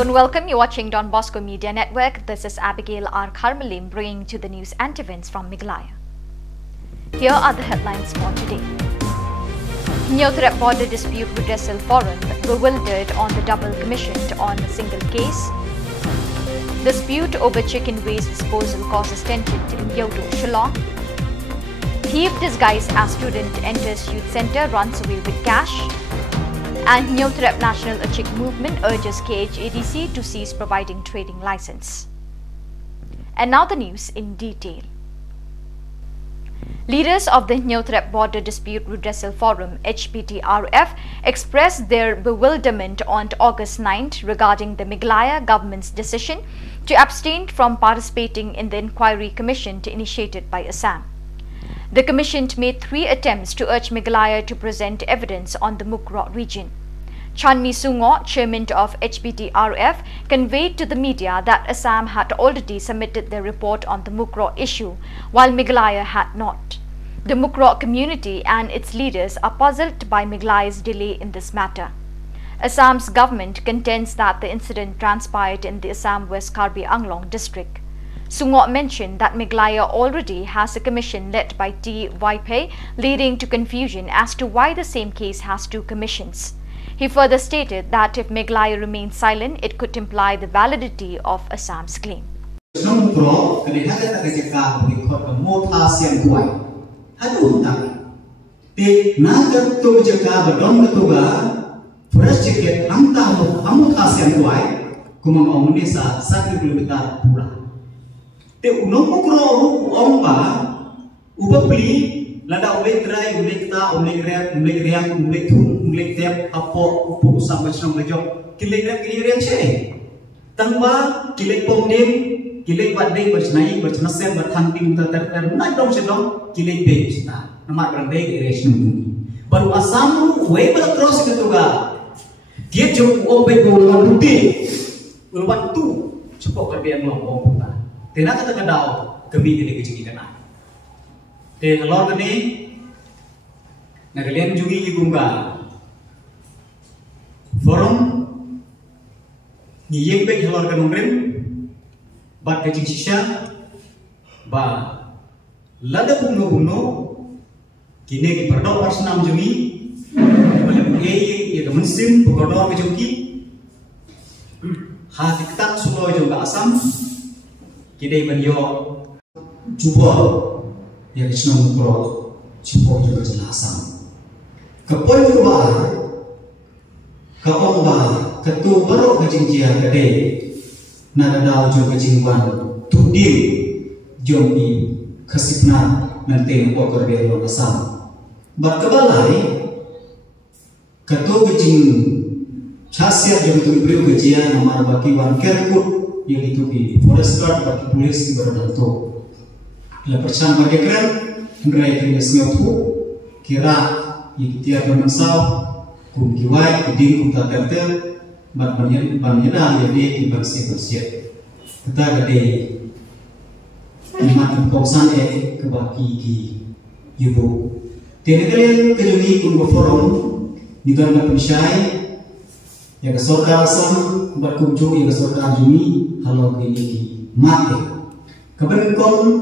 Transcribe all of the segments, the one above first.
Hello and welcome. You're watching Don Bosco Media Network. This is Abigail R. Carmelim bringing to the news and events from Meghalaya. Here are the headlines for today. Nyothrep Border Dispute Redressal Forum bewildered on the double commissioned on a single case. Dispute over chicken waste disposal causes tension in Yodo, Shillong. Thief disguised as student enters youth centre, runs away with cash. And Nyothrep National Achik Movement urges KHADC to cease providing trading license. And now the news in detail. Leaders of the Nyothrep Border Dispute Redressal Forum (HBDRF) expressed their bewilderment on August 9th regarding the Meghalaya government's decision to abstain from participating in the inquiry commission initiated by Assam. The commission made 3 attempts to urge Meghalaya to present evidence on the Mukro region. Chanmi Sungo, chairman of HBDRF, conveyed to the media that Assam had already submitted their report on the Mukro issue, while Meghalaya had not. The Mukro community and its leaders are puzzled by Meghalaya's delay in this matter. Assam's government contends that the incident transpired in the Assam West Karbi Anglong district. Sungo mentioned that Meghalaya already has a commission led by T. Waipe, leading to confusion as to why the same case has 2 commissions. He further stated that if Meghalaya remains silent, it could imply the validity of Assam's claim. Te unomo kro omba ubabli lada ulek rai ulek ta ulek riang ulek thun ulek tep apo upu sampai senang bejok kilek rem kilek che tangba kilek pomdim kilek badai bersenai bersenasem berhanting ter nak dong sedong kilek be cita nama berandai iresnu baru Assam way bercross itu ga dia jom ombe golongan rutin golongan tu cepok kerbian lo omba Tena kata kadau kami ini kecil kena. Te halor kene nagalian jungi igunga forum ni yeng pe halor kanungren bat kecil sisa ba lada bungo kini ki perdok arsenam jungi boleh bukai ya kemensim pekordor kejungki hati ketat sulo juga Assam Kidai banyo cuba yang senang pro cuba juga jelasan. Kepoin kebar, keomba, ketu baru kejengkia kedai, nada dau juga kejengwan tuding jombi kesipna nanti pokor belo Assam. Berkebalai ketu kejeng casia jom tu beriu kejia nama baki wan kerkut yang itu di forest guard bagi polis di Barodanto. La percaya bagi keren, ngerai kena semua kira ikhtiar bermansau, kum kiwai, kuding kum tater, mat banyak jadi dibangsi bersiap. Kita gede imat kongsan kebaki ki ibu. Tiada kalian kejungi kum forum, nikan berpersai. Yang kesorkan Assam berkunjung yang kesorkan Jumi halau ini mati. Kebenkon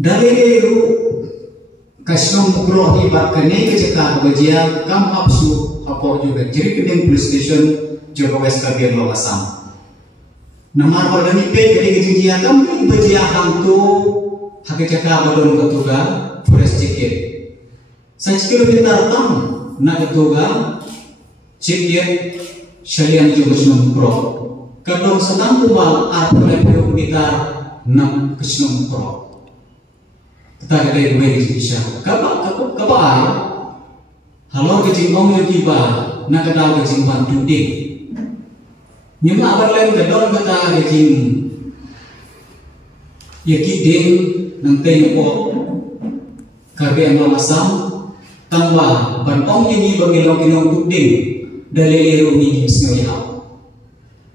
dari itu kasih mukroh ibat kene kecekah bagian kam absu apa juga jadi kedeng police station Joko West Karbi Anglong Assam. Nama organik jadi kejadian kam bagian hantu hakikatnya balon ketuga forest jacket. 1 kilometer tam nak ketuga Cikian syarian juga senang pro. Kalau sedang kubal arpulai kilometer 6 ke senang pro. Kita ada dua di Indonesia. Kapan? Halo kecing ong yang tiba, nak kenal kecing bantu dik. Nyuma berlain kedon kata kecing. Ya kiding nanti po Karbi Anglong Assam tambah bantong ini bangilong-ilong tuding. Dari ini semua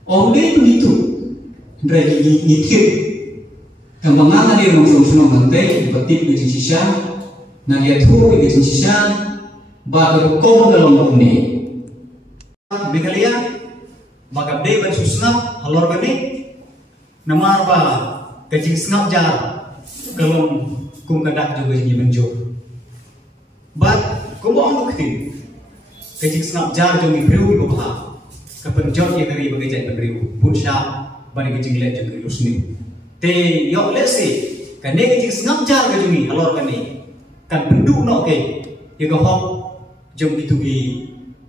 Om dia begitu dari nitip kembangan dia mengusung nanti betik di sisa na dia tuh di sisa baru kau dalam ini Meghalaya Bagabde ban susnap halor gani namar ba kecing snap jar kalong kum kadak juga ini menjo. But kumo ang bukti kecing snap jar jong ibrew lobha kapenjot ye kari bagajat ibrew bunsha bani kecing let jong lusni. Te yok lesi kane kecing snap jar ka jongi halor gani kan bendu no ke ye ka hok jong itu gi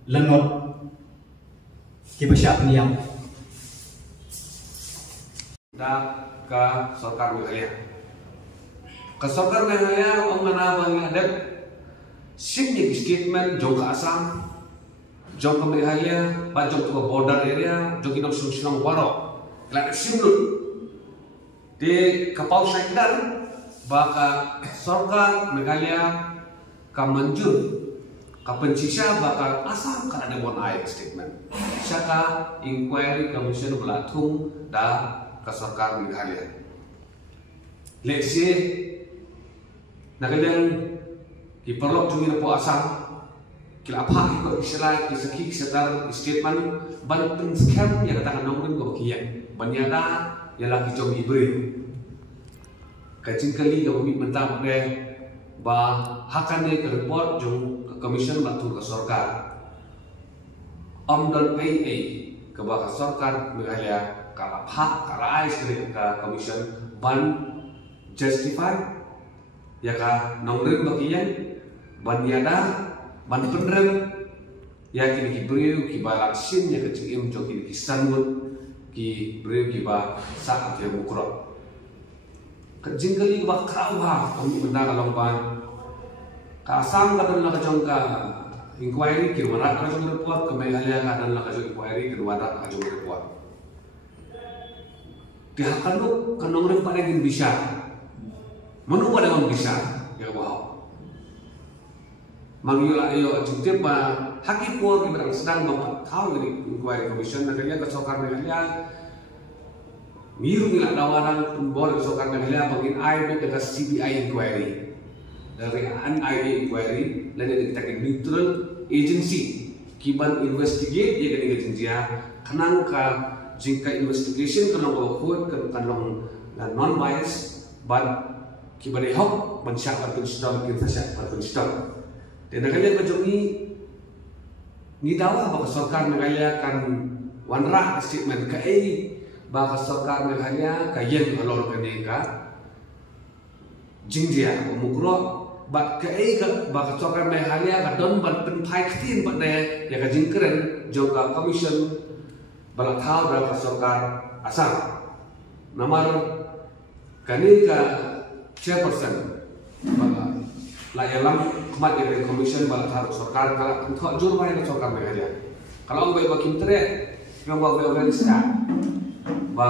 langot Kibasya peniam dah ke Sarkar Meghalaya. Ke Sarkar Meghalaya orang mana bang ada sini statement jong ke Assam, jong ke Meghalaya, jong ke border area, jong ke Sunshine Waro, kelak simlut di kapau syaitan baka Sarkar Meghalaya kamanjur kapencisa bakal asam karena ada buat air statement. Saka inquiry commission belatung dah ke Sarkar Meghalaya. Leksi nagalang diperlok cumi po asam kila apa ikut istilah kisaki setar statement banten scam yang katakan nongren ko bakian banyada yang lagi cumi ibri. Kacing kali kau minta deh bah hakannya ke report jong Commission batu ke Sarkar Omdon AA ke baka Sarkar Meghalaya kalap hak karai sekali ke Commission ban justify ya ka nongren bagian ban yada ban penrem ya kini kibriu ki balaksin ya kecing jok kini kisanmut ki briu ki ba saat ya mukro kecing kali ba krawa kami benda kalong ban Kasam kadang nak kacung ka inquiry kiri mana kacung report ke Meghalaya kadang nak kacung inquiry kiri mana kacung report. Tihakan lu kanong ring pada gin bisa, menu pada gin bisa ya bahaw. Manggil ayo jengtip ba haki po kita sedang bapak tahu ini inquiry commission nakanya ke Sarkar Meghalaya. Miru nila dawanan pembol ke Sarkar Meghalaya bangin air dekat CBI inquiry. Dari NIA inquiry dan kita ke neutral agency kiban investigate ya kan agensia kanang ka jingka investigation kanang ko kanang non bias but kiban hok mansyak atau sistem kita syak atau sistem dan kalian majomi ni dawa baka Sarkar Meghalaya kan wanrah statement ka baka Sarkar Meghalaya kayen alor kaneka jingja umukro Bak keiga bak Sarkar Meghalaya kadon ban penpai ktin ban de ya ka jingkeren joka commission balak hau da Sarkar Assam namar kani ka chairperson baka la yalam mat ya commission balak hau Sarkar kala thok jur bai ka Sarkar Meghalaya kalau bai bakim tre yang ba bai organisa ba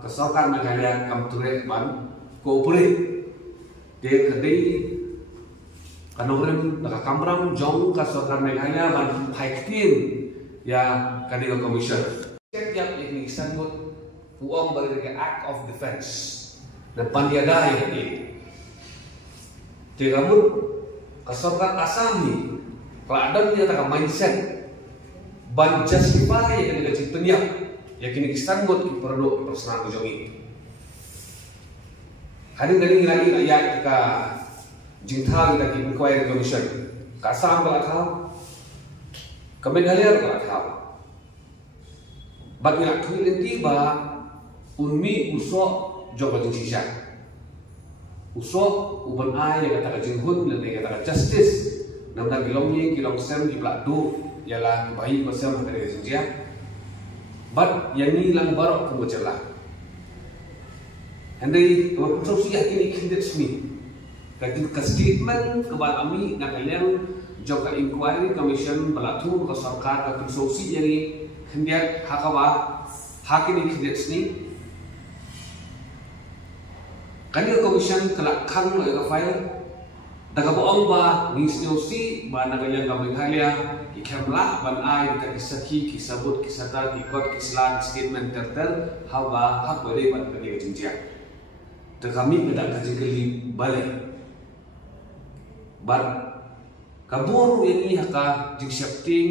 ka Sarkar Meghalaya kam tre ban cooperate de kadai kanong nakakamram jong ka Sarkar Meghalaya ban paiktin ya kanila commission setiap yang disambut uang bagi act of defense dan pandiada ini tiga ka Sarkar Assam ni keadaan dia tak mindset ban justify ya kanila ciptanya ya kini disambut perlu personal jongi hadin dari lagi ayat ka jingthal kita ki inquiry commission kasam balak hau ke Meghalaya balak hau bagi nak nanti ba unmi usok job jing sisa usok uban ai yang kata jinghun dan yang kata justice namda kilongnya kilong sem di belak du ialah bayi bersama dari senjia but yang ni lang barok kemucelah andai sosial ini kindet smi ke statement ke balami nak kalian joka inquiry commission belatu ke Sarkar ke konsorsi yang hendak hakawa hakini kindet sini kali commission kelak kang ke file daga boong ba ngisnyosi ba nak kalian ke Meghalaya ikhamlah ban ai ka kisaki kisabut kisata ikot kislan statement terter hawa hak boleh ban kali jinjia te kami tidak kaji kali balik but kabur yang ini haka jing shifting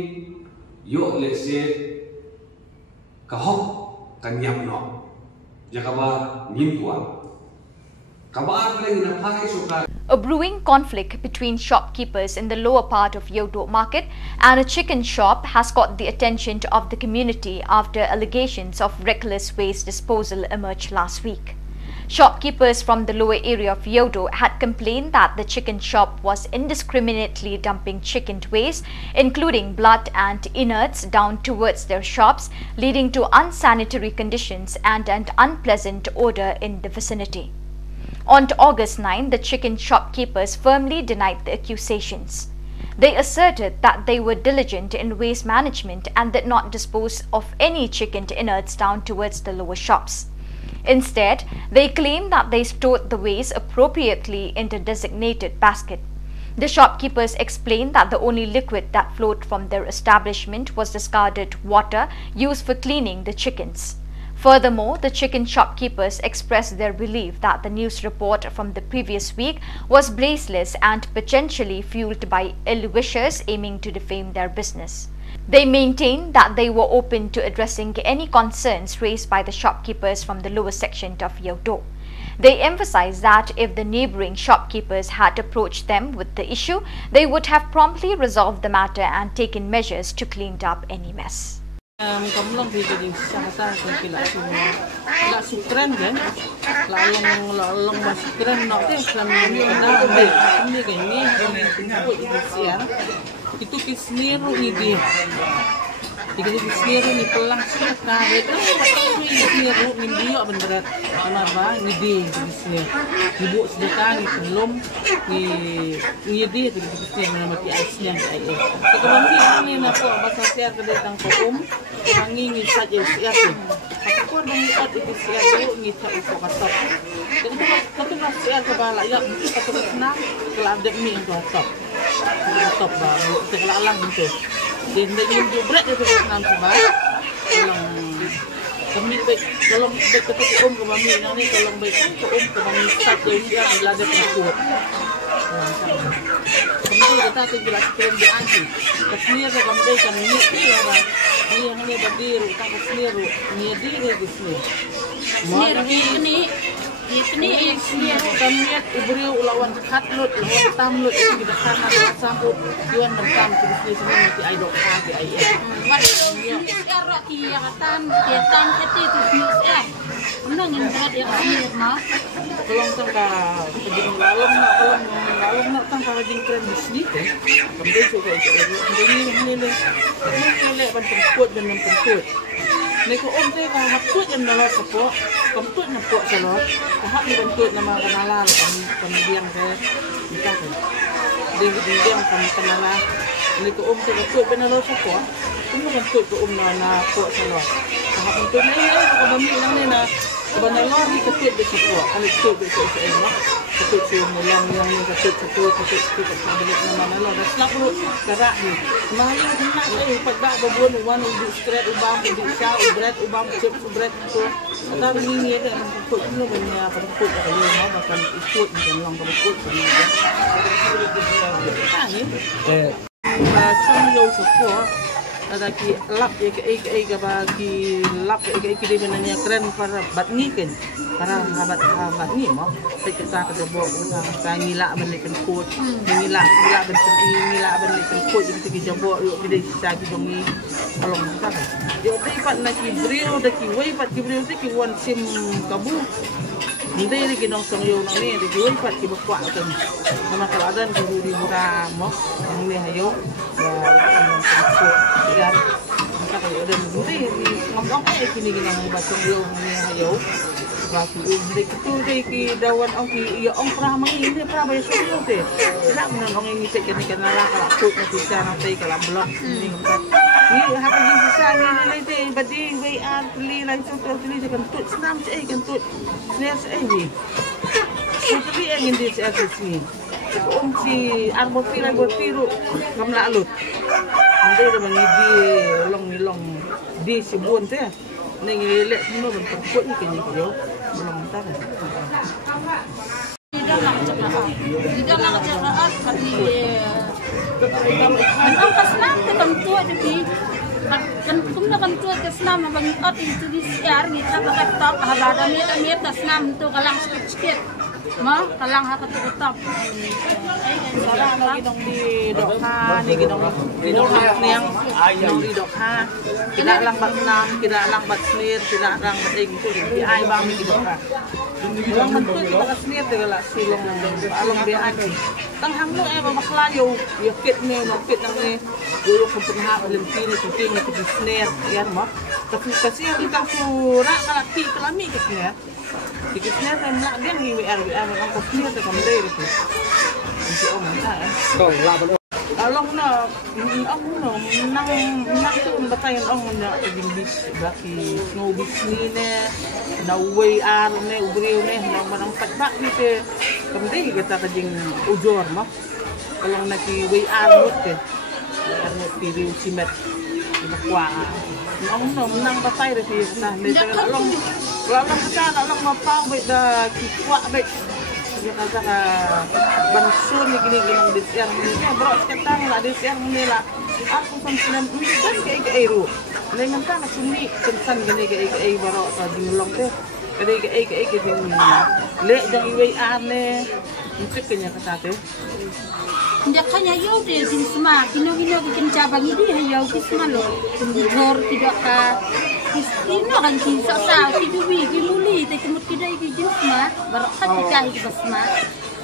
yo let's say kahok kanyam no. Jakaba nimtua. Kabar paling napai suka. A brewing conflict between shopkeepers in the lower part of Yodo Market and a chicken shop has caught the attention of the community after allegations of reckless waste disposal emerged last week. Shopkeepers from the lower area of Yodo had complained that the chicken shop was indiscriminately dumping chicken waste, including blood and innards, down towards their shops, leading to unsanitary conditions and an unpleasant odor in the vicinity. On August 9, the chicken shopkeepers firmly denied the accusations. They asserted that they were diligent in waste management and did not dispose of any chicken innards down towards the lower shops. Instead, they claimed that they stored the waste appropriately in the designated basket. The shopkeepers explained that the only liquid that flowed from their establishment was discarded water used for cleaning the chickens. Furthermore, the chicken shopkeepers expressed their belief that the news report from the previous week was baseless and potentially fueled by ill wishers aiming to defame their business. They maintained that they were open to addressing any concerns raised by the shopkeepers from the lower section of Yodo. They emphasized that if the neighboring shopkeepers had approached them with the issue, they would have promptly resolved the matter and taken measures to clean up any mess. Kamulong video din sa kata kung kila sukran kan lalong masukran nanti selama ini ada ini gini itu kisniru ini jika kisniru ni pelang suka itu kisniru mindio beneran sama bah ini kisniru ibu sedekah ni belum ni dia itu kisniru nama ti aisnya ai kemudian ni napa bahasa siar kedai tang kokum wangi ngisat ya siar tu aku pun ngisat itu siar dulu ngisat itu kasap jadi satu siar ke bala ya satu senang kalau ada mi untuk kasap bah sekelalang gitu dan dengan jubret itu enam sebab kami baik tolong baik ketuk ke mami yang ni tolong baik ke ke mami sat dia ada perkut kami kata tu jelas kirim di anti kesini ke kami kan ni ada ni yang ni berdiri tak kesini ni diri di sini ini kami ubri ulawan khatlut ulawan tamlut itu kita karena sambut tuan bertam di sini mesti ai dok di ai ki yakatan ketam itu menang berat ya mah tolong tangka kejeng lalong nak tangka kejeng keren di sini kami suka ini le ban perkut dan perkut Neko onte ka matut yang dalam kapok, kaput napok salot, kahap ni bentut nama kanala pembiang saya, kita tu, dia kanala, neko onte kaput benalo kapok, kamu bentut ke na pok salot, kahap bentut ni ya, kalau bami lang ni na, benalo ni kaput de kapok, kalau kaput de kapok, kaput si mulang yang ni kaput sambil nama nalo, dah selap lu kerak ni, mahal nak ni pagba babon uban ubi straight ubam ubi sah ubret ubam chip ubret tu, atau ni ada kaput ni banyak kaput kalau mau makan ikut macam lang kaput ni, ni, some low support. Ada ki lap ya ke bagi lap ya ke dia menanya keren para batni kan para habat ni mau kita ke bawa orang ngilak belikan kod ngilak belikan kod jadi kita jabok yuk kita sagi dongi kalau kita yo dapat nak ki brio dak ki wei pat ki brio ki wan sim kabu hindi lagi nong song yo nang ni di wei pat ki bakwa kan nama kaladan ki di murah mo ni hayo dan kita kalau ada mesti ngomong kini nang baca yo ni hayo bagi umri itu ki dawan ong ki yo ong pernah mangi ni pernah bayar suyo te tidak menong ini cek ni kenala kalau kut na bisa nanti kalau blok ni hapa di bisa ni te badi we an pli lain so pli kan tut senam cek kan tut nes ni tapi ingin di atas ni si arbot piru kamla alut hindi dah mengidi long di sibun tu nengi lek semua bentuk kuat ni kini kau belum tak tidak nak cakap kami orang kasih tu kan kumnakan tuat kasnam bang ot itu di siar ngita pakai top habada mir kasnam tu kalang sedikit ma kalang ha top salah lagi dong di dokha ni ginong di dokha yang ayo di dokha tidak lang bat nam tidak lang bat smir tidak lang bat ing tu di ai bang di dokha lang bentuk kita kasnir tegala silong along dia ai tang hang lu maklayo yakit ni nokit nang ni yo kumpenha lempi ni kuting ni bisner ya mo kasi kita surah kala ti kelami kisner dikitnya kan nak dia ni WR ang kopnya ta kamdai itu si om ta kong la ba along na ang no nang tu batayan ang na ding bis baki snow bis ni ne na WR ne ubriu ne nang manang patbak ni te kamdai kita ka ding ujor mo along na ki WR mut ke ano tiriu simet bakwa ang no nang batay re na le along Lalang kita lalang mapau baik dah kuat baik. Dia kata bansun ni gini di siang ni. Bro sekarang lah di siang ni lah. Aku sampai kan ke airu. Lengan kan aku ni kensan gini ke bro tadi ngulong tu. Ke gini. Lek jang iwei ane. Mungkin kenya kata tu. Dia kanya yau deh sini semua. Kino bikin cabang ini yau kisma lo. Ngor tidak ka. Kino kan kisah sah, kiduwi, kimuli, tapi kemud kita ikut semua, berakat kita ikut semua.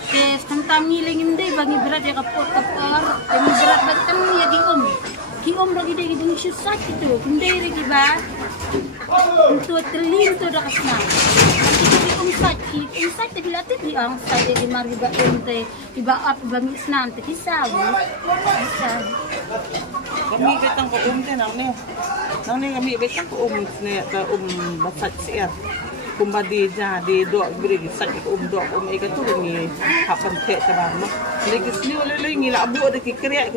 Tes tentang ngiling ini bagi berat ya kapor, demi berat batang ya kiom bagi dia gitu susah gitu, kendai lagi bah, untuk terlim tu dah kesana. Nanti umsat tapi latih di angsa di mari bah ente, tiba apa bagi senam tapi sawi, kami ketang ko nang ni kami betang ko ne ka basat siya kumbadi ja di do beri sat ko do ika tu ni hapan te ta mo lagi sini le ngila abu de ki kriya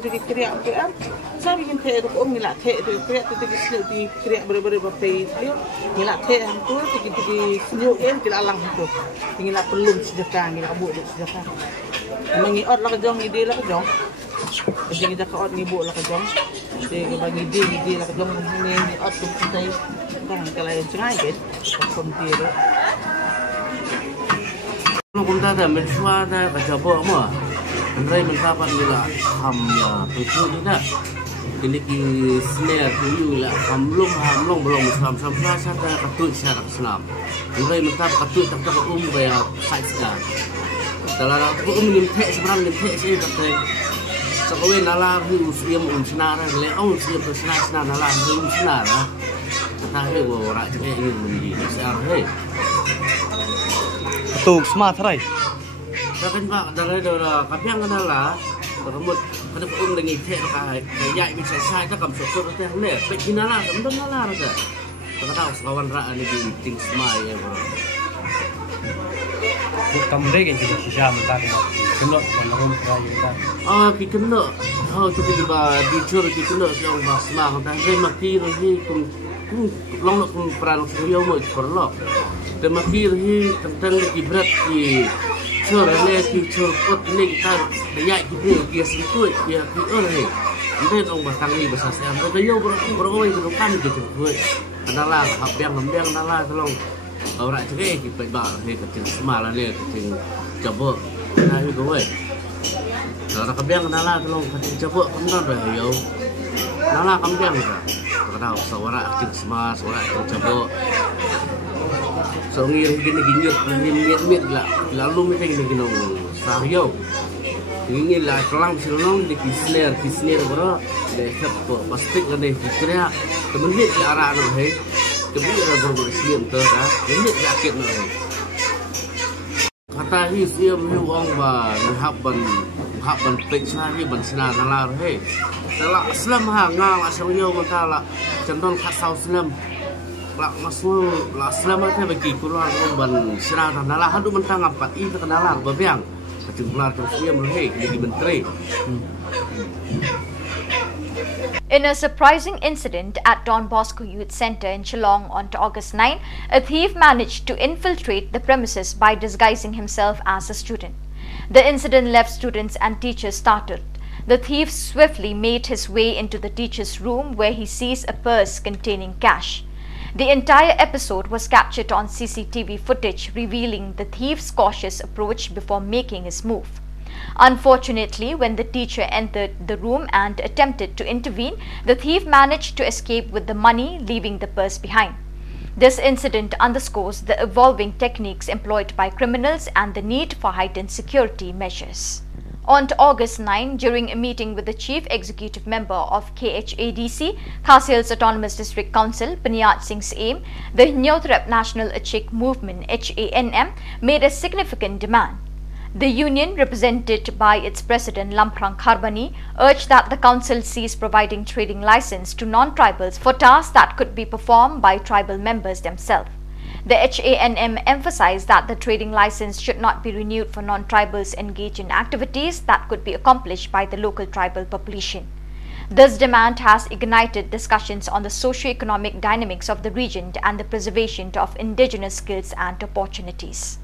pe am sabi hin te ko ngila te de kriya tu ki sini di kriya ber ba pe ngila te am tu ki sini en ki alang tu ngila pelum sedekah ngila abu de sedekah mengiot la ka jong ide la ka jong jadi kita kaot ni bu la ka jong jadi bagi dia la ka jong ni ot tu kita kan kalau cengai ke kompir lo kun ta men chua ta ka jabo mo andai men ta pa ni la ham tu tu ni da ini ki snare tu la ham long belum sam sa ta ka tu sa ka snam andai men ta ka tu tak ka ba ya sai sa dalam aku ni the sebenarnya ni the sih kata sekolah nala hu siam senar le siam senar nala hu senar ta he go ra je ni ni sa he tu smart rai kan pak dari dah kapiang nala kemudian pada dengan the ka ya ni sai ta kam sokor te le pe kinala kam nala ra ta tahu kawan ra ni ting smart ya bro Bukan mereka juga bisa mencari kena menolong kita. Kena. Kita juga dicur kena yang basmah. Dan mati lagi long peran beliau mau perlu. Dan mati lagi tentang lagi berat di cur ni cur kot ni kita daya kita dia sikut dia lagi. Ini orang batang ni besar saya. Beliau berapa itu kan gitu. Adalah apa yang adalah tolong. Orang cakap kita bawa ni kecil semalam ni kecil jabuk, nah itu gue. Kalau kebiang nala tolong kecil jabuk, kamu kan dah yo. Nala kebiang kita, tahu seorang kecil semas, seorang kecil jabuk. Seorang gini mit lah, lalu mereka gini sahyo. Ini lah kelang silong di kisner bro, deh sebab plastik kan deh kisner, kemudian di arah anu hei. Kemudian ada beberapa siam tu, ini sakit nanti. Kata hi siam hi orang menghaban pecah hi bersina nalar he. Telah Islam hangal asal yo mentala cenderung khasau Islam. Lah masuk lah Islam tu bagi keluar orang bersina nalar hadu mentang apa itu kenalar bebiang. Kecuali keluar siam he jadi menteri. In a surprising incident at Don Bosco Youth Center in Shillong on August 9, a thief managed to infiltrate the premises by disguising himself as a student. The incident left students and teachers startled. The thief swiftly made his way into the teacher's room where he seized a purse containing cash. The entire episode was captured on CCTV footage, revealing the thief's cautious approach before making his move. Unfortunately, when the teacher entered the room and attempted to intervene, the thief managed to escape with the money, leaving the purse behind. This incident underscores the evolving techniques employed by criminals and the need for heightened security measures. On August 9, during a meeting with the Chief Executive Member of KHADC, Khasi Hills Autonomous District Council, Paniat Singh's aim, the Hnyotrep National Achik Movement HANM made a significant demand. The union, represented by its president Lamprang Kharbani, urged that the council cease providing trading license to non-tribals for tasks that could be performed by tribal members themselves. The HANM emphasized that the trading license should not be renewed for non-tribals engaged in activities that could be accomplished by the local tribal population. This demand has ignited discussions on the socio-economic dynamics of the region and the preservation of indigenous skills and opportunities.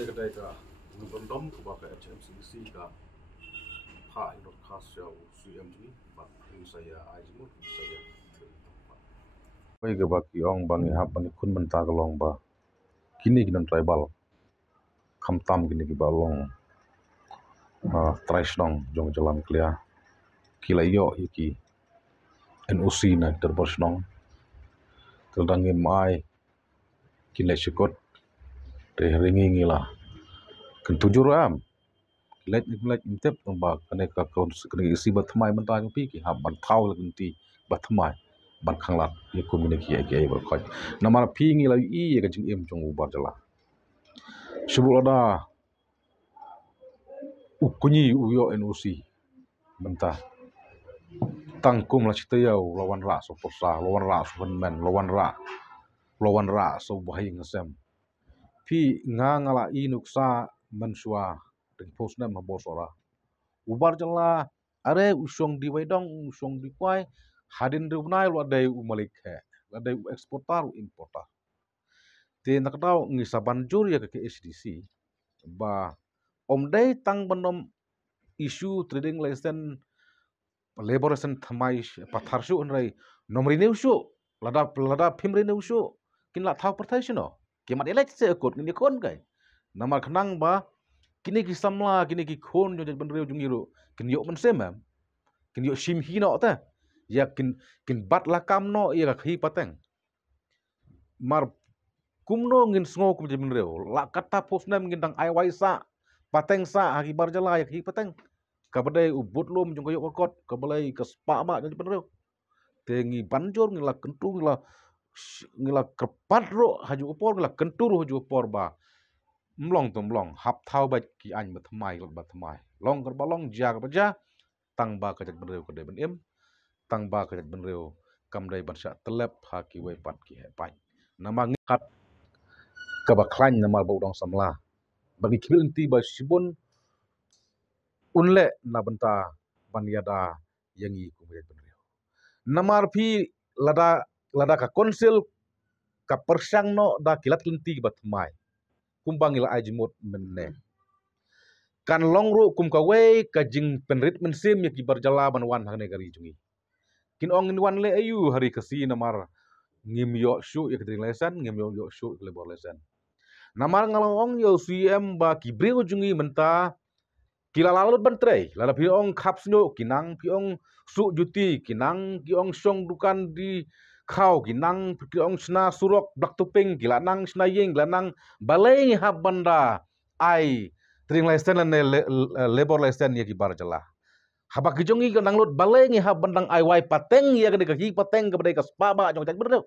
Kedai ka ngomdom ke baka HMCC ka ha indot khas jauh CM ni bat saya ajmut saya ke baki ong bangi hap bani kun menta kalong ba kini kinan tribal khamtam kini ki balong traishnong jong jalan klia kila yo iki NOC na terbersnong terdangi mai kila sikot ringi ngila kentujur am let intep ba kane ka kaun kene isi batmai mentang pi ki ha ban thau la kunti batmai ban khanglat ye kumine ki ai ba khoi namar pi ngila i ka jing em jong ubar jala subulada ukuni uyo NOC menta tangkum la chitayau lawan ra so posa lawan ra so men lawan ra so bahai ngasem pi ngala inuksa mansua dengan posna mabosora ubar jala are usong di wedong usong di kwai hadin rubnai lo dai umalik he lo dai eksportar importar te nakdau ngisa banjur ya ke SDC ba omdai tang benom isu trading license labor license thamai pathar su unrai nomri neusu lada phimri neusu kinla thau pertaisino kemat elek se kot ni kon kai namar khnang ba kini ki samla kini ki khon jo benreu jungiru kin yo mensem kin yo sim hino ta ya kin bat la kam no ya khi pateng mar kumno ngin sngo kum benreu la kata posnam ngin dang ai waisa pateng sa aki bar jala ya khi pateng kabadai ubut lum jong yo kot kabalai ka spa ma jo benreu tengi banjor ngila kentu ngila kerpat ro haju upor ngila kentur haju upor ba mlong to mlong hap thau ba ki an batmai long ker balong ja ka baja tang ba ka benreu ka de ben em tang ba ka benreu kam dai bansha telep ha ki we pat ki he pai nama ngat ka ba klan nama ba udang samla bagi kibil inti ba sibun unle na benta banyada yangi ku benreu namar pi lada ka konsil ka persang no da kilat linti batmai kumbangila ajimut menne kan longru kum ka we ka jing penrit mensim ya ki berjala ban wan hane gari jungi kin ong wan le ayu hari kasi namar ngim yo shu ya kedring lesan ngim yo shu le bor lesan namar ngalong yo CM ba ki breu jungi menta kila lalut bantrei lala pi ong khapsno kinang pi ong su juti kinang ki ong song dukan di khau kinang pi ong sna surok blak tuping kila nang sna yeng kila nang balai hab banda ai tring lesen labor lesen ya ki bar jala haba ki jongi ka nanglut balai hab bandang ai wai pateng ya ka ki pateng ka badai ka spaba jong tak berdeu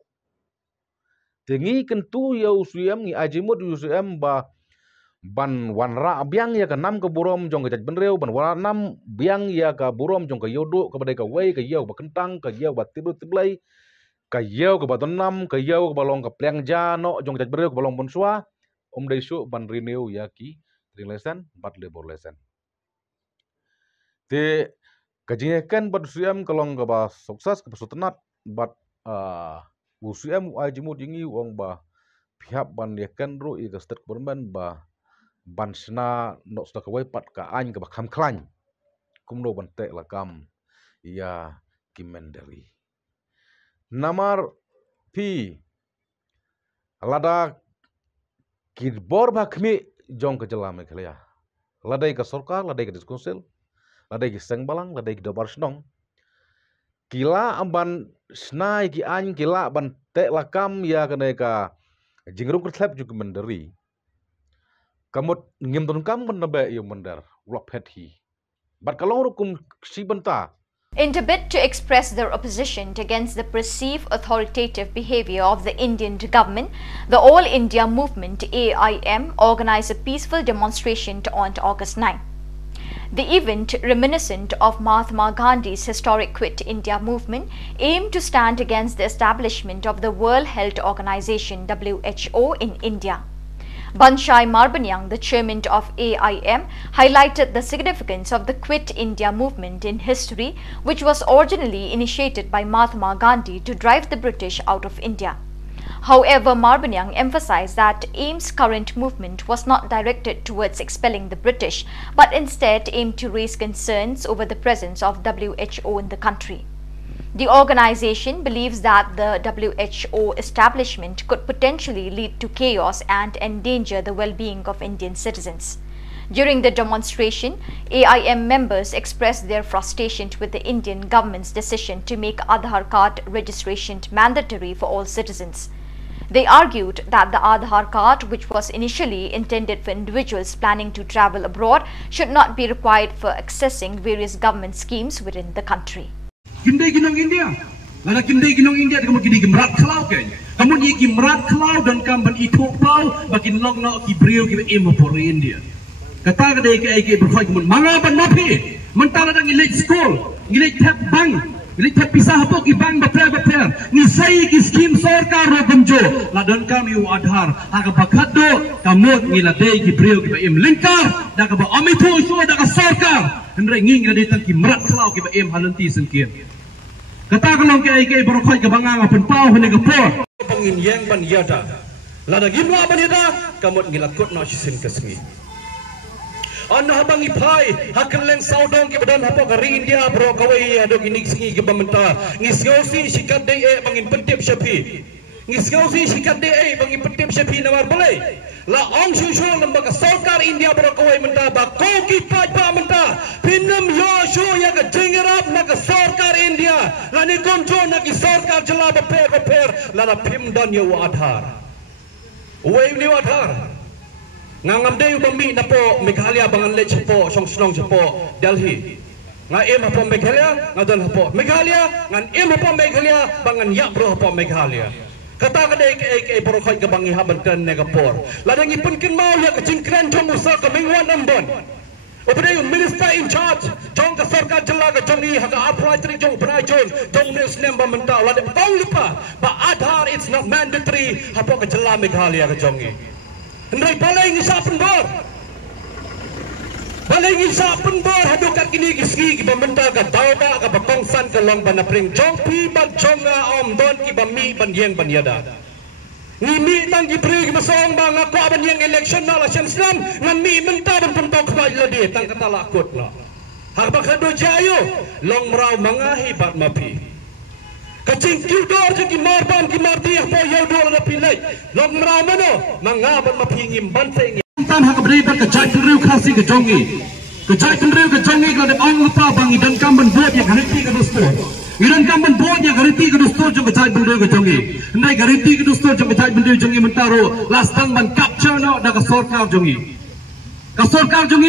tengi kentu yo suem ngi ajimut yo suem ba ban wanra biang ya ka nam ka burom jong ka benreu ban wara nam biang ya ka burom jong ka yodo ka badai ka wei ka yau ba kentang ka yau ba tibu tiblai ka yau ka baton nam ka yau ka balong ka pleng jano jong ka benreu ka balong bonsua dai su ban renew ya ki tring lesen bat labor lesen te ka jingekan bat suem kalong ka ba sukses ka sutenat bat UCM ajimut ingi wong ba pihak ban ya kenro i gastet berman ba ban sna no sta kawai pat ka an ka bakam klan kumno ban te lakam ya kimendari namar pi lada kidbor ba kmi jong ke jela Meghalaya ladai ka sarkar ladai ka diskonsil ladai ki sengbalang ladai ki dabar snong kila amban snai ki an kila ban te lakam ya kene ka jingrum kertlep juga menderi kamut ngim ton kam ban nabe yo mender ulap het hi bat kalong rukum si benta. In a bid to express their opposition against the perceived authoritative behavior of the Indian government, the All India Movement AIM organized a peaceful demonstration on August 9. The event, reminiscent of Mahatma Gandhi's historic Quit India movement, aimed to stand against the establishment of the World Health Organization (WHO) in India. Banshai Marbanyang, the chairman of AIM, highlighted the significance of the Quit India movement in history, which was originally initiated by Mahatma Gandhi to drive the British out of India. However, Marbanyang emphasized that AIM's current movement was not directed towards expelling the British, but instead aimed to raise concerns over the presence of WHO in the country. The organization believes that the WHO establishment could potentially lead to chaos and endanger the well-being of Indian citizens. During the demonstration, AIM members expressed their frustration with the Indian government's decision to make Aadhaar card registration mandatory for all citizens. They argued that the Aadhaar card, which was initially intended for individuals planning to travel abroad, should not be required for accessing various government schemes within the country. Kindai ginong India, lada kindai ginong India, kamu kini gemerat kelau kan? Kamu ni gemerat kelau dan kamban itu pau, bakin long nak kibriu kibe emo por India. Kata kedai ke berfai kamu mana ban mapi, mentara dah ngilik school, ngilik tap bank, ngilik tap pisah apa ki bank beter, ngisai ki skim sarkar rogamjo, ladan kami u Aadhaar, agak bakado, kamu ngiladai kibriu kibe em lingkar, dah kaba amitu isu dah ka sarkar, hendrai nging ngiladai tangki merat kelau kibe em halanti sengkir. Kata kalau ke berkhoi ke bangang apun pau hene ke por pengin yang ban yada lada gimla ban yada kamut ngilakut na sisin kesngi anna bangi pai hakan leng saudong ke badan hapo kari India bro kawai ado gini singi ke bamenta ngisgausi sikat de bangin pentip syapi ngisgausi sikat de bangin pentip syapi nawar boleh la ong shushu lembaga sarkar India bro kawai menta ba ko ki pa menta pinam yo shu ya ka jingerap na ka sarkar India la ni komjo na ki sarkar jela beper la na pim dan yo Aadhaar wei ni Aadhaar ngangam de bami na po Meghalaya bangan le chapo song snong chapo Delhi nga em hapo Meghalaya ngadal hapo Meghalaya ngan em hapo Meghalaya bangan ya bro hapo Meghalaya. Kata kadai ke berkhoi ke bangi haban kan negapor ladang ipun kin mau ya kecingkran jong usa ke mingwan ambon opere minister in charge jong ka sarkar jela ka jongi ha ka apply tri jong brai jong news nemba mentau ladang tau lupa ba Aadhaar it's not mandatory hapo ka jela Meghalaya ka jongi ndai balai ngisapen bor balai ngisapen bor hadu ka kini kisgi ki bamenta ka tauba ka bakongsan ka long banapring jong pi ban jonga om don ki bami ban yeng ban yada ngimi tang ki pri ki masong ba ngako ban yeng election na la shamslam ngami menta ban pentok ba ladi tang kata lakut no har ba khado jayo long mrau mangahi bat mapi kacing kildor je ki marban ki mardi po yo do la pilai long mrau mano mangaban mapi ngim ban se tan hak beri ka jai kendriu khasi ke jongi kalau ada orang lupa bangi dan kamban buat yang garanti ke dostor iran kamban buat yang garanti ke dostor jong ke jai kendriu ke jongi ndai garanti ke dostor jong ke jai kendriu jongi mentaro last tang ban capture no da ka sarkar jongi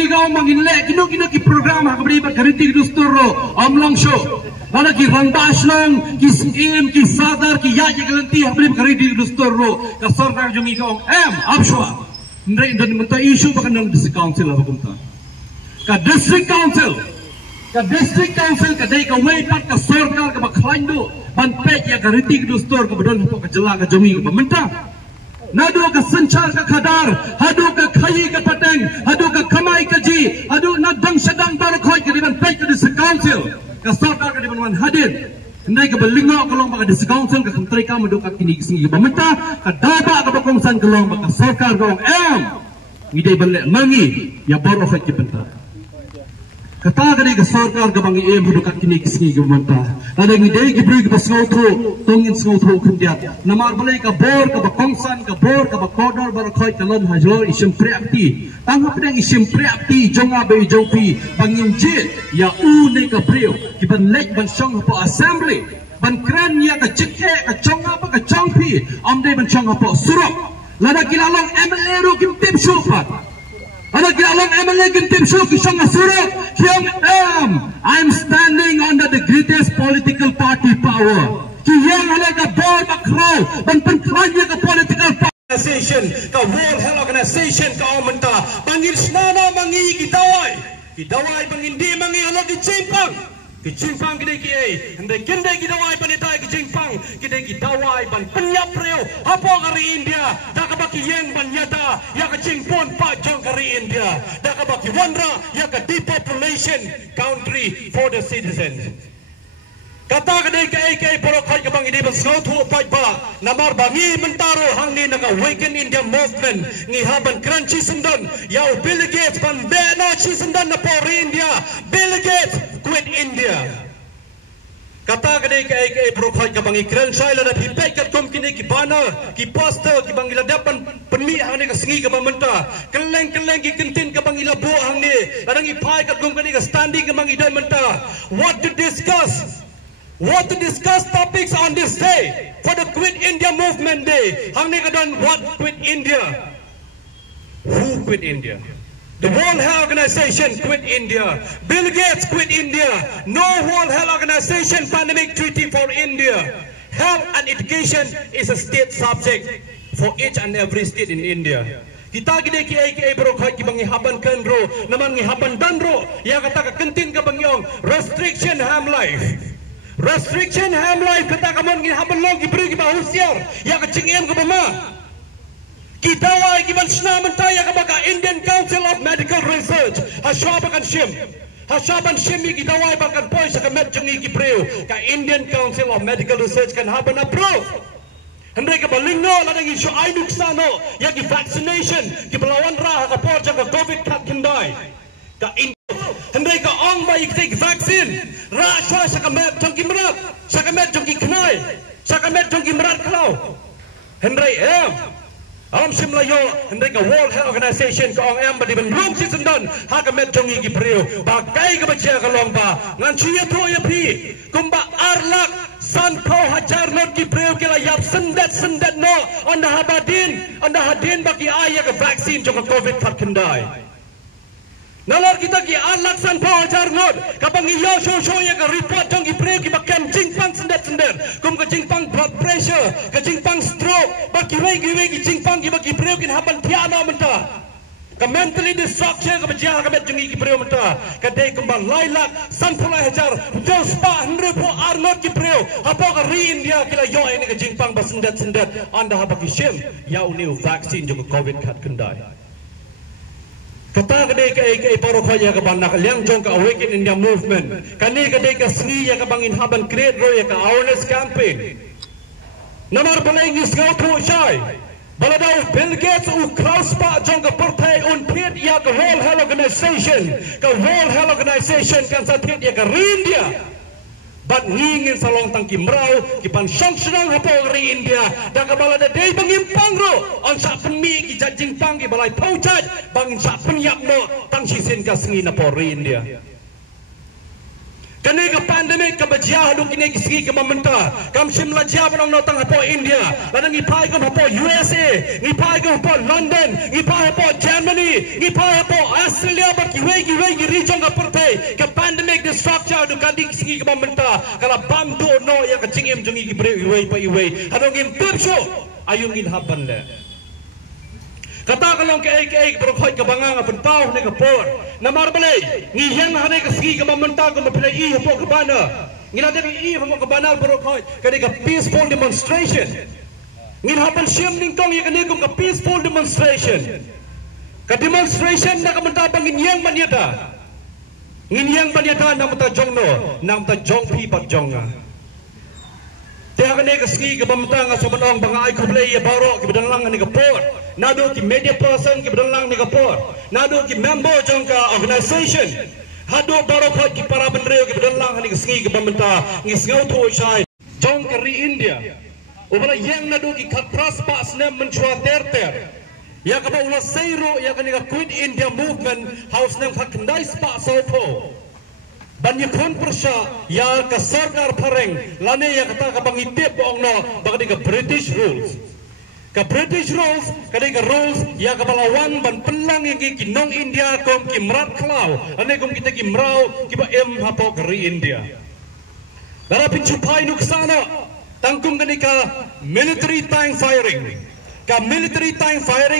ka mangin le kino ki program hak beri garanti ke dostor ro omlong show mana ki rangbash long ki skim ki sadar ki ya garanti hak beri garanti ke dostor ro ka sarkar jongi ka abshwa ndai dan menta isu bahkan dalam district council apa kumta ka district council ka dai ka wei pat ka sarkar ka bakhlaindo ban pek ya garanti ke dostor ka badan ka jela ka jongi ka menta nado ka sanchar ka khadar hadu ka khayi ka pateng hadu ka khamai ka ji hadu na dang sedang bar khoi ka ban pek ka district council ka sarkar ka ban hadir Hendai ke belingok kelong baka disekongsen ke menteri kamu dokat kini kesingi pemerintah ke dabak ke bakongsan kelong baka sokar gong ngidai balik mangi ya baru fek bentar. Kata kini ke sokar ke bangi dokat kini kesingi pemerintah. Ada ngidai ke beri ke basngotro tongin sngotro kendiat. Namar balik ke bor ke bakongsan ke bor ke bakodor barakoi kalon hajlor isim preakti. Tanggap pedang isim preakti jonga bei jongpi bangin jit ya ne ke brio kiban lek ban song po assembly ban kran ya ke cike ke jonga apa ke jongpi amde ban song po surup lada kilalong MLA ro kim tim sopat ada kilalong MLA kim tim so ki song surup kiam I'm standing under the greatest political party power kiyang ala ka bor bakraw ban penkranya ke political organization ka World Health Organization ka omenta bangil snana mangi kidawai bangindi mangi ala kijimpang kidai kiai hande kendai kidawai panitai kijimpang kidai kidawai ban penyap reo apa kari India dak baki yen ban nyata ya kijimpon pa jong kari India dak baki wandra ya ka depopulation country for the citizens. Kata kadai kai porokai ke bang ini bersautu pai ba namar bangi mentaro hang ni naka Awaken India movement ngi haban kranchi sendon ya Bill Gates ban bena chi sendon na por India Bill Gates quit India. Kata kadai kai porokai ke bang ikran sai la hipek kat kom kini ki bana ki poster ki bang iladapan penmi hang ni ka sengi ke bamenta keleng ki kentin ke bang ilabu hang ni ladang ipai kat kom kini ka standing ke bang idan menta what to discuss topics on this day for the Quit India Movement Day. Hang ni kadon what quit India? Who quit India? The World Health Organization quit India. Bill Gates quit India. No World Health Organization pandemic treaty for India. Health and education is a state subject for each and every state in India. Kita gede kiai bro kai ki bangi haban kanro naman ngi haban danro ya kata ka kentin ka bangyong restriction ham life kata kamon ngi haban long ki beri ki bahusiar ya ka cingem ka bama kita wai ki ban sna mentaya ka baka Indian Council of Medical Research hashaban shim kita wai bakan poi sa ka met jungi ki breu ka Indian Council of Medical Research kan haban approve. Hendai ke balingno ladang isu ainuk sano ya ki vaccination ki belawan ra ka por jang ka COVID kat kendai ka hendai ka ong ba ik vaksin ra chwa sa ka met jong ki merat sa ka met jong ki knai sa ka met jong ki merat klau hendai alam simlayo hendai ka World Health Organization ka ong ba di ben rom si sendon ha ka met jong ki breu ba kai ka bacia ka long ba ngan chia to ya pi kumba arlak san kau hajar not ki breu kila yap sendet no anda hadin bagi ayah ke vaksin jong COVID kat kendai nalar kita ki alat san kau hajar not kapang iyo show ya ke report jong ki breu ki bakem jingpang sendet kum ke jingpang blood pressure ke jingpang stroke bagi wei ki jingpang ki bagi breu kin haban tiana menta ka mentally destruction ka bajia ka met jungi ki breu menta ka dei kumbang lailak san pulai hajar jos pa hendru po arnot ki breu apa ka ri India kila yo ini ka jingpang basendet anda haba ki shim ya uniu vaksin jong COVID kat kendai kata ka dei ka paro khaya ka ban nak liang jong ka Awaken India movement kani ka dei ka sni ya ka bangin haban create ro ya ka awareness campaign namar balai ngis ngau thu shai Baladau Bill Gates Kraus pa jong ka partai unpit ya ka World Health Organization kan sa tit ya ka India bat ngingin salong tangki merau ki pan song senang hapo ri India da ka balada dei bangimpang ro on sa penmi ki jajing pang ki balai paujat bangin sa penyap no tang sisin ka sengi na po ri India kene ka pandemic ka bajia hadu kini kisi ka mamenta kam simla jia banang no tang hapo India ladang ipai ka hapo USA ipai ka hapo London ipai hapo Germany ipai hapo Australia ba ki wei ki region ka partai ka pandemic the structure hadu kadi kisi ka mamenta kala bam do no ya ka cingem jungi ki bre iwei pa iwei hadu ngim pipso ayungin haban le kata kalong ke berkhoi ke bangang apen pau ne ke por namar balai ngiyan hane ke sigi ke mamenta ko mapilai I hapo ke bana ngila de I hapo ke bana berkhoi ke peaceful demonstration ngin hapan siam ning tong ya ke ke peaceful demonstration ka demonstration na ka menta bangin yang maniata ngin yang maniata nam ta jongno nam ta jong pi pat jonga kene ke ski ke pemtang asa benong bangai ku play ya baro ki bedalang ni ke port nado ki media person ki bedalang ni ke port nado ki member jongka organization hado baro khot ki para bendreo ki bedalang ni ke ski ke pemta ngi ngau tho shai jongka ri India ubala yang nado ki khatras pa snem menchwa ter ya ka ulo seiro ya ka ni ka quit India movement house nem khakndai spa sopo banyak kon persya ya ke sarkar pareng lane ya kata ka bangitip boong no bagadi ka British rules kadi ka rules ya ka balawan ban pelang yang ki nong India kom ki merat klau ane kom kita ki mrau ki ba em hapo kari India lara pinchupai nuksana tangkum kani ka military tank firing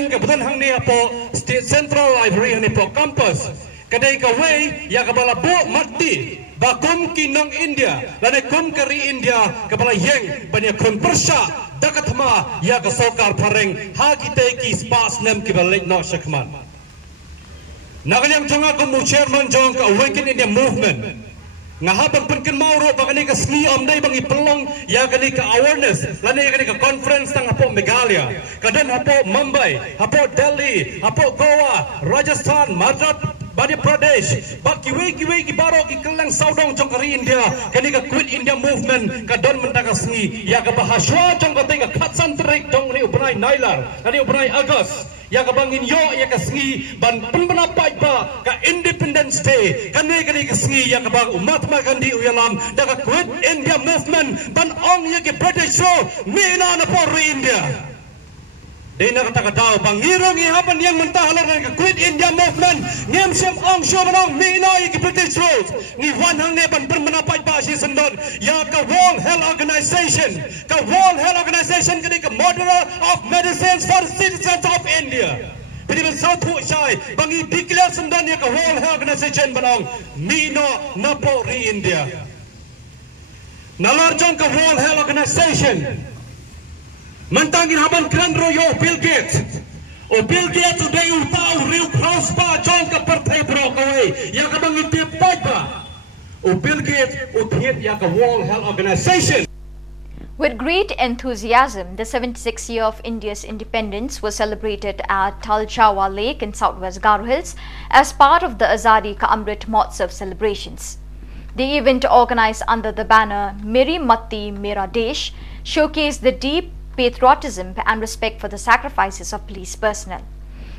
ka betul hang ni hapo state central library ni po campus kadai ka way ya kabala bo mati bakum kinong India lane kum kari India kabala yeng banya kun persya dakatma ya ka sokar pareng ha kita ki spas nem ki balik no shakman nagalyang changa kum chairman jong ka awaken India movement ngahabang penken mauro bagani ka sli omdai bangi pelong ya kani ka awareness lane kani ka conference tang hapo Meghalaya kadan hapo Mumbai hapo Delhi hapo Goa Rajasthan Madhya Pradesh baki ki baro ki kelang saudong jong kari India kani ka quit India movement ka don mentaka sni ya ka bahaswa jong ka tega khatsan trik jong ni ubrai nailar kani ubrai August ya ka bangin yo ya ka sni ban penbana pa ka Independence Day kani ka sni ya ka bang Mahatma Gandhi uyalam da ka quit India movement ban ong ya ki British so mina na por India Dina kata daw bangirong ihapan yang mentahalar ka quit India movement ngem sem ong syo manong mina ya ki British rules ni wan hang ne ban permenapaj ba si sendon ya ka World Health Organization kini ka Model of Medicines for Citizens of India Pwede ba sa tuwa siya bangi declare sendon ya ka World Health Organization manong mina na po ri India nalarjong ka World Health Organization Mentangin haban kran royo Bill Gates today utau riu cross ba jong ka partai pro kawai ya ka bang itip ba Bill Gates uthiet ya ka World Health Organization. With great enthusiasm, the 76th year of India's independence was celebrated at Talchawa Lake in southwest Garo Hills as part of the Azadi Ka Amrit Mahotsav celebrations. The event, organized under the banner Meri Matti Mera Desh, showcased the deep patriotism and respect for the sacrifices of police personnel.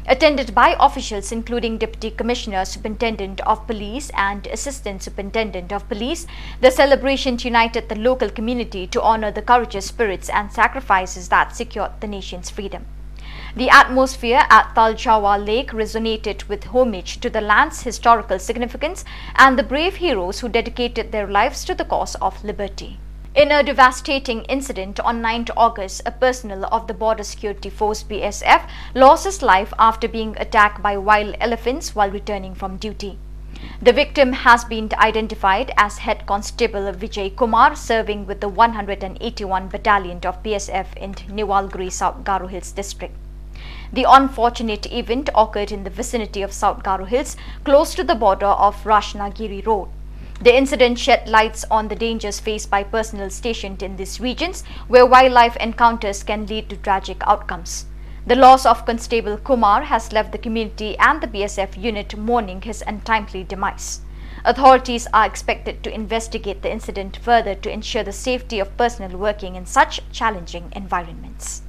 Attended by officials including Deputy Commissioner, Superintendent of Police and Assistant Superintendent of Police, the celebration united the local community to honor the courageous spirits and sacrifices that secured the nation's freedom. The atmosphere at Talchawa Lake resonated with homage to the land's historical significance and the brave heroes who dedicated their lives to the cause of liberty. In a devastating incident on 9th August, a personnel of the Border Security Force BSF lost his life after being attacked by wild elephants while returning from duty. The victim has been identified as Head Constable Vijay Kumar, serving with the 181 Battalion of BSF in Niwalgiri, South Garo Hills district. The unfortunate event occurred in the vicinity of South Garo Hills, close to the border of Rashnagiri Road. The incident shed lights on the dangers faced by personnel stationed in these regions, where wildlife encounters can lead to tragic outcomes. The loss of Constable Kumar has left the community and the BSF unit mourning his untimely demise. Authorities are expected to investigate the incident further to ensure the safety of personnel working in such challenging environments.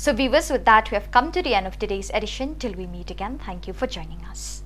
So viewers, with that we have come to the end of today's edition. Till we meet again, thank you for joining us.